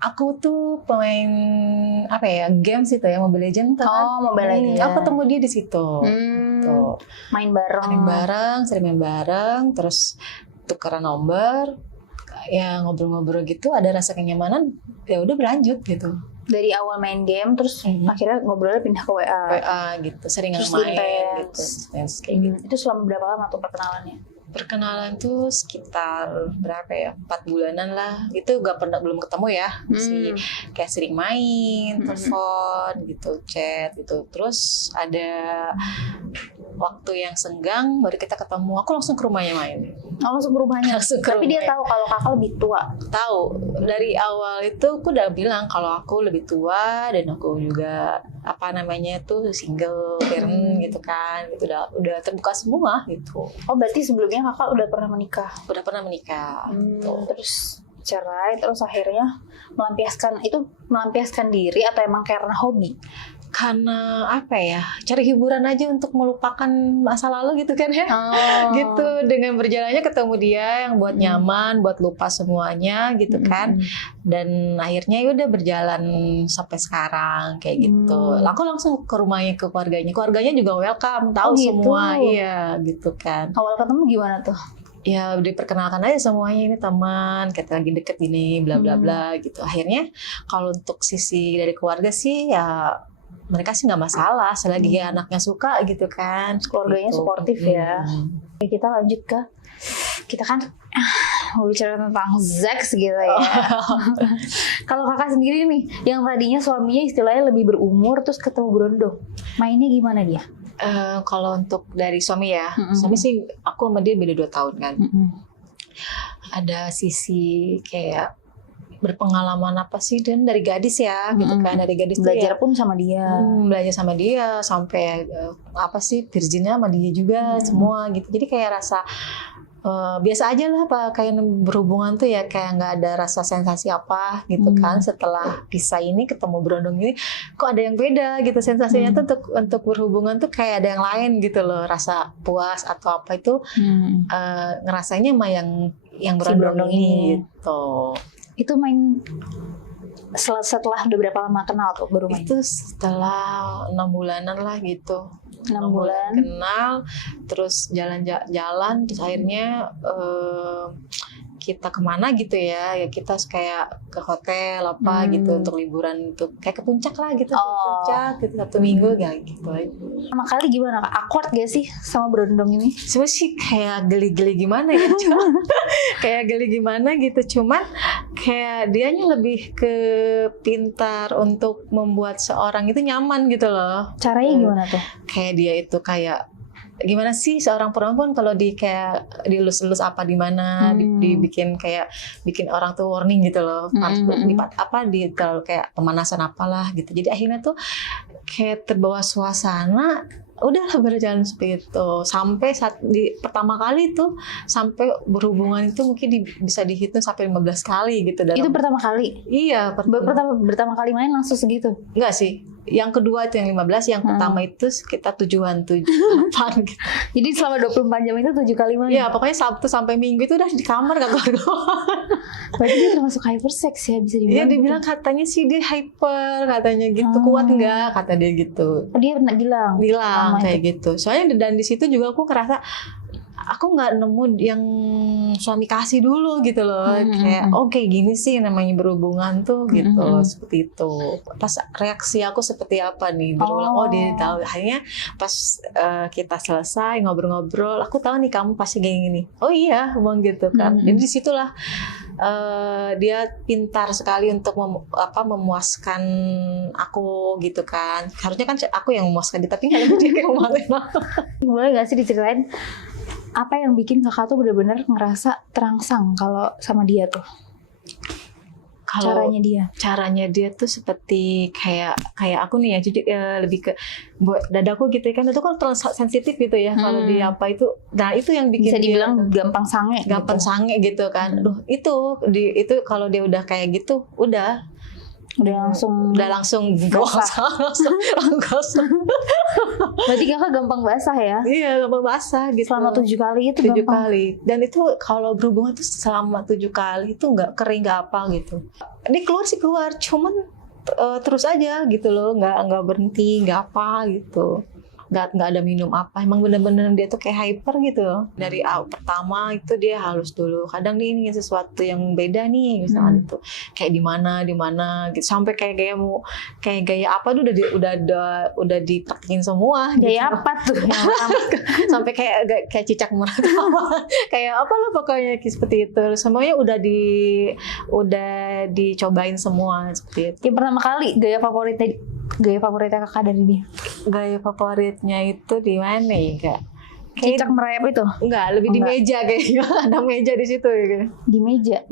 Aku tuh pemain apa ya, games itu ya, Mobile Legends tuh kan. Mobile Legends. Aku ketemu dia di situ. Tuh. Main bareng, Sering main bareng, terus tukeran nomor, ya ngobrol-ngobrol gitu, ada rasa kenyamanan, ya udah berlanjut gitu. Dari awal main game, terus akhirnya ngobrolnya pindah ke WA gitu, sering terus main intens. gitu, kayak gitu. Itu selama berapa lama tuh perkenalannya? Perkenalan tuh sekitar berapa ya, 4 bulanan lah. Itu belum ketemu ya, masih kayak sering main, telepon gitu, chat gitu. Terus ada waktu yang senggang baru kita ketemu, aku langsung ke rumahnya main. Langsung ke rumahnya. Tapi dia tahu kalau kakak lebih tua. Tahu dari awal itu aku udah bilang kalau aku lebih tua dan aku juga single parent gitu kan, gitu udah terbuka semua gitu. Oh berarti sebelumnya kakak udah pernah menikah? Udah pernah menikah. Terus cerai, terus akhirnya melampiaskan diri atau emang karena hobi? Karena apa ya, cari hiburan aja untuk melupakan masa lalu gitu kan ya. Gitu, dengan berjalannya ketemu dia yang buat nyaman, buat lupa semuanya gitu kan. Dan akhirnya ya udah berjalan sampai sekarang kayak gitu. Aku langsung ke rumahnya, ke keluarganya juga welcome, tahu semua. Iya gitu kan. Awal ketemu gimana tuh? Ya diperkenalkan aja semuanya, ini teman, kita lagi deket gini, bla bla bla gitu. Akhirnya kalau untuk sisi dari keluarga sih ya mereka sih nggak masalah selagi anaknya suka gitu kan, keluarganya gitu. Suportif ya. Oke, kita lanjut ke kita kan mau bicara tentang seks gitu ya. Kalau kakak sendiri nih, yang tadinya suaminya istilahnya lebih berumur terus ketemu berondong, mainnya gimana dia? Kalau untuk dari suami ya, suami sih aku sama dia beda 2 tahun kan. Ada sisi kayak berpengalaman apa sih, dan dari gadis ya gitu kan, dari gadis belajar ya, pun sama dia, belajar sama dia sampai virginnya sama dia juga semua gitu. Jadi kayak rasa biasa aja lah, kayak berhubungan tuh ya kayak nggak ada rasa sensasi apa gitu kan. Setelah pisah ini ketemu berondong ini, kok ada yang beda gitu sensasinya tuh untuk berhubungan tuh kayak ada yang lain gitu loh, rasa puas atau apa itu ngerasanya sama yang berondong ini gitu. Itu main setelah udah berapa lama kenal tuh baru main? Itu setelah 6 bulanan lah gitu. 6 bulan kenal, terus jalan-jalan, terus akhirnya kita kemana gitu ya kita kayak ke hotel apa gitu untuk liburan, untuk kayak ke puncak lah gitu, ke puncak gitu 1 minggu ya gitu aja. Pertama kali gimana Kak? Awkward gak sih sama berondong ini? Sebenarnya sih kayak geli-geli gimana ya, kayak geli gimana gitu, cuman kayak dianya lebih ke pintar untuk membuat seorang itu nyaman gitu loh. Caranya gimana tuh? Kayak dia itu kayak gimana sih seorang perempuan kalau kayak dielus-elus apa di mana, dibikin kayak bikin orang tuh warning gitu loh, terlalu kayak pemanasan apalah gitu. Jadi akhirnya tuh kayak terbawa suasana, udahlah berjalan seperti itu sampai pertama kali tuh sampai berhubungan itu mungkin bisa dihitung sampai 15 kali gitu. Itu pertama kali? Iya, pertama kali main langsung segitu? Enggak sih, yang kedua itu yang 15, yang pertama itu sekitar 7-8 gitu. Jadi selama 24 jam itu 7 kali main? Iya, pokoknya Sabtu sampai Minggu itu udah di kamar gak keluar. Berarti dia termasuk hypersex ya, bisa dibilang? Iya, dibilang katanya sih dia hyper, katanya gitu. Kuat nggak, kata dia gitu. Dia pernah bilang kayak gitu. Soalnya dan di situ juga aku ngerasa aku nggak nemu yang suami kasih dulu gitu loh. Kayak kayak gini sih namanya berhubungan tuh gitu loh, seperti itu. Pas reaksi aku seperti apa nih, berulang dia tahu. Akhirnya pas kita selesai ngobrol-ngobrol, aku tahu nih kamu pasti kayak gini. Oh iya, ngomong gitu kan. Jadi disitulah dia pintar sekali untuk memuaskan aku gitu kan. Harusnya kan aku yang memuaskan dia, tapi nggak dia kayak memuaskan aku. Boleh nggak sih diceritain apa yang bikin kakak tuh benar-benar ngerasa terangsang kalau sama dia tuh? Caranya dia tuh seperti kayak aku nih ya, jadi lebih ke buat dadaku gitu kan, itu kan terlalu sensitif gitu ya kalau dia apa itu. Nah itu yang bikin bisa dibilang gampang sange gitu kan. Aduh itu kalau dia udah kayak gitu udah Udah langsung langsung. Berarti kakak gampang basah ya? Iya, gampang basah gitu. Selama 7 kali itu 7 gampang. kali. Dan itu kalau berhubungan tuh selama 7 kali itu nggak kering, nggak apa gitu. Dia keluar sih keluar, cuman terus aja gitu loh, nggak berhenti, nggak apa gitu. Nggak ada minum apa, emang bener-bener dia tuh kayak hyper gitu loh. Dari pertama itu dia halus dulu, kadang dia ingin sesuatu yang beda nih, misalnya itu kayak di mana gitu, sampai kayak mau kayak gaya apa tuh udah dipraktekin semua. Gaya gitu. apa tuh? Sampai kayak cicak merah kayak apa lah pokoknya seperti itu, semuanya udah dicobain semua seperti itu. Yang pertama kali gaya favoritnya kakak dari dia? Gaya favoritnya itu di mana ya kak? Cicak merayap itu? Enggak, lebih di meja kayaknya. Ada meja di situ ya. Di meja?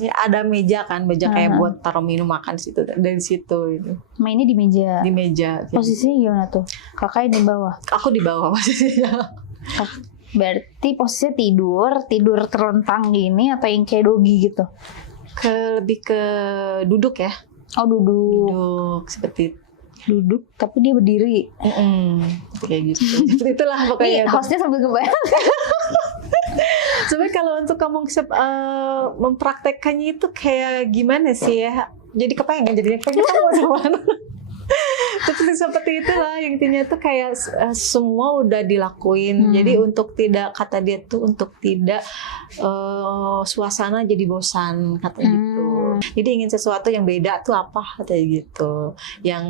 Ya, ada meja kan, meja kayak buat taruh minum makan situ, dari situ itu. Mainnya di meja? Di meja. Posisinya gimana tuh? Kakaknya di bawah? Aku di bawah posisinya. Berarti posisinya tidur terlentang gini atau yang kayak dogi gitu? Lebih ke duduk ya. Oh, Duduk seperti duduk tapi dia berdiri. Kayak gitu. Seperti itulah pokoknya. Nih, hostnya sambil kebayang. Sebenarnya kalau untuk kamu mempraktekkannya itu kayak gimana sih ya? Jadi kepengen jadinya pengen kamu cuman. Seperti itulah intinya tuh kayak semua udah dilakuin. Jadi untuk tidak, kata dia tuh untuk tidak suasana jadi bosan katanya gitu. Jadi ingin sesuatu yang beda tuh apa katanya gitu. Yang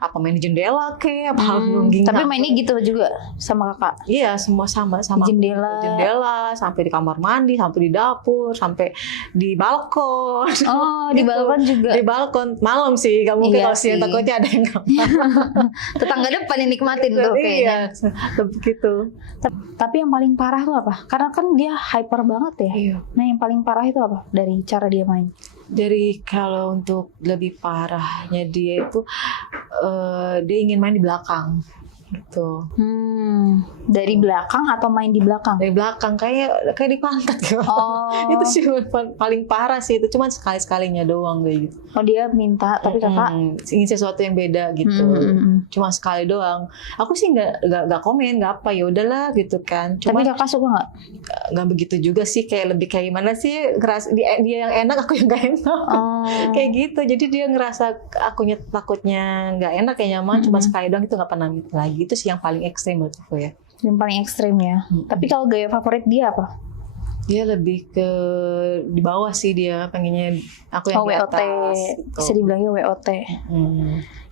apa, main di jendela kayak apa Tapi mainnya gitu juga sama kakak? Iya, semua sama jendela, sampai di kamar mandi, sampai di dapur, sampai di balkon. Oh, di balkon juga. Di balkon malam sih, gak mungkin kalau siang takutnya ada yang tetangga depan yang nikmatin tuh kayaknya. Iya, begitu. Tapi yang paling parah tuh apa? Karena kan dia hyper banget ya. Iya. Nah, yang paling parah itu apa dari cara dia main? Dari kalau untuk lebih parahnya dia itu dia ingin main di belakang gitu. Dari belakang atau main di belakang? Dari belakang kayak di pantat gitu. Oh. Itu sih paling parah sih, itu cuman sekalinya doang kayak gitu. Oh, dia minta tapi kakak ingin sesuatu yang beda gitu. Cuma sekali doang. Aku sih nggak komen, nggak apa, ya udahlah gitu kan. Tapi kakak suka nggak begitu juga sih, kayak lebih kayak gimana sih, dia yang enak aku yang nggak enak. Kayak gitu. Jadi dia ngerasa akunya takutnya nggak enak, kayak nyaman, cuma sekali doang, itu nggak pernah minta lagi. Itu sih yang paling ekstrim menurut aku ya. Yang paling ekstrim ya. Tapi kalau gaya favorit dia apa? Dia lebih ke di bawah sih, dia pengennya aku yang di WOT atas gitu. Bisa dibilangnya WOT.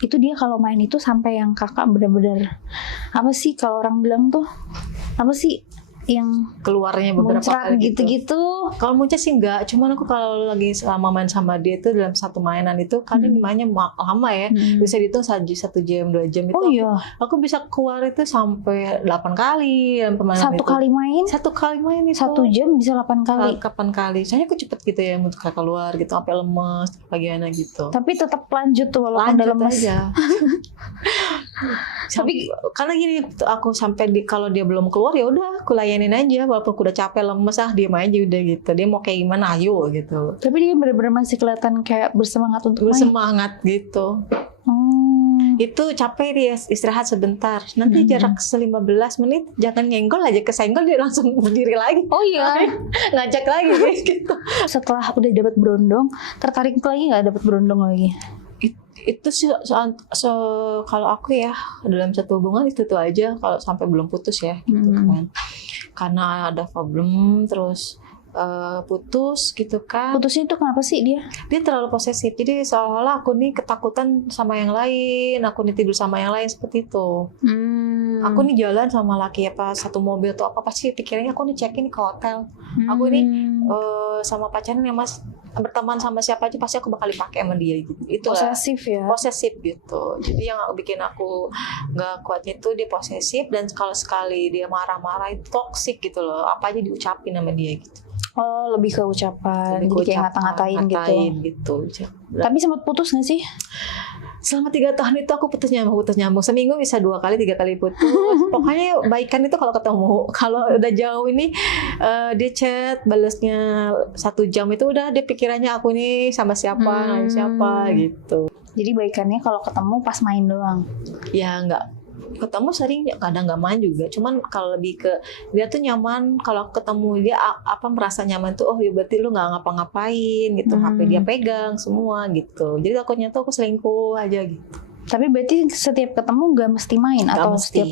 Itu dia kalau main itu sampai yang kakak benar-benar apa sih kalau orang bilang tuh apa sih yang keluarnya beberapa muncrat kali gitu. Kalau muncrat sih enggak, cuman aku kalau lagi selama main sama dia itu dalam satu mainan itu kadang mainnya lama ya, bisa dihitung 1 jam 2 jam itu. Oh iya. Aku bisa keluar itu sampai 8 kali dalam permainan Satu itu. Satu kali main itu. 1 jam bisa 8 kali. 8 kali. Soalnya aku cepet gitu ya untuk keluar gitu sampai lemes bagiannya gitu. Tapi tetap lanjut tuh walaupun udah lemes aja. Tapi karena gini, aku sampai kalau dia belum keluar ya udah aku layanin aja, walaupun aku udah capek lemes, diem aja udah gitu. Dia mau kayak gimana ayo gitu. Tapi dia benar-benar masih kelihatan kayak bersemangat untuk bersemangat gitu. Itu capek dia istirahat sebentar. Nanti jarak 15 menit jangan nyenggol aja, kesenggol dia langsung berdiri lagi. Oh iya. Ngajak lagi gitu. Setelah udah dapat berondong, tertarik lagi nggak dapat berondong lagi? Itu sih kalau aku ya dalam satu hubungan itu tuh aja, kalau sampai belum putus ya gitu kan. Karena ada problem terus putus gitu kan. Putusnya itu kenapa sih dia? Dia terlalu posesif. Jadi seolah-olah aku nih ketakutan sama yang lain, aku nih tidur sama yang lain seperti itu. Aku nih jalan sama laki apa satu mobil tuh apa pasti pikirannya aku nih check-in ke hotel. Aku nih sama pacarnya yang berteman sama siapa aja pasti aku bakal dipakai sama dia gitu. Itu posesif ya. Posesif gitu. Jadi yang bikin aku nggak kuat itu dia posesif, dan kalau sekali dia marah-marah itu toksik gitu loh. Apa aja diucapin sama dia gitu. Oh, lebih ke ucapan. Jadi kayak ngata-ngatain gitu. Gitu. Tapi sempat putus gak sih? selama 3 tahun itu aku putus nyambung, seminggu bisa 2 kali 3 kali putus. Pokoknya baikan itu kalau ketemu, kalau udah jauh ini dia chat balesnya 1 jam itu udah dia pikirannya aku nih sama siapa nanya siapa gitu. Jadi baikannya kalau ketemu pas main doang. Ya nggak ketemu sering, kadang nggak main juga, cuman kalau lebih ke dia tuh nyaman kalau ketemu dia apa merasa nyaman tuh, oh ya berarti lu nggak ngapa-ngapain gitu, HP dia pegang semua gitu, jadi takutnya tuh aku selingkuh aja gitu. Tapi berarti setiap ketemu gak mesti main Nggak atau mesti. setiap